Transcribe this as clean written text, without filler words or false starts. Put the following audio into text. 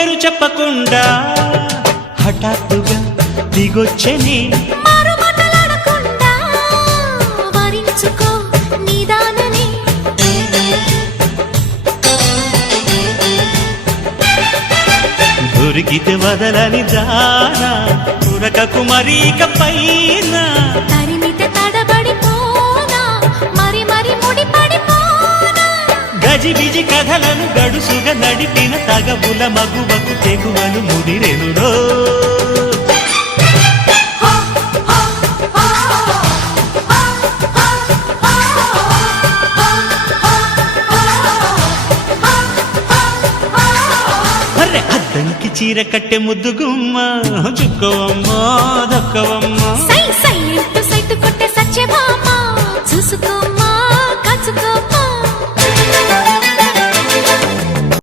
పేరు చెప్పకుండా హఠాత్తుగా దిగొచ్చని దొరికితే వదలని దానా పురకకు మరీక పైన తరిమితే తడబడిపోనా మరి మరి ముడిపడిపోనా గజిబిజి కథలను గడుసుగా నడిపిన తగవుల మగువకు తెగువలు ముదిరెనురో అద్దంకి చీర కట్టె ముద్దు గుమ్మ చుక్కవమ్మా దక్కవమ్మా సై సై అంటూ సైటు కొట్టే సత్యభామ చూసుకో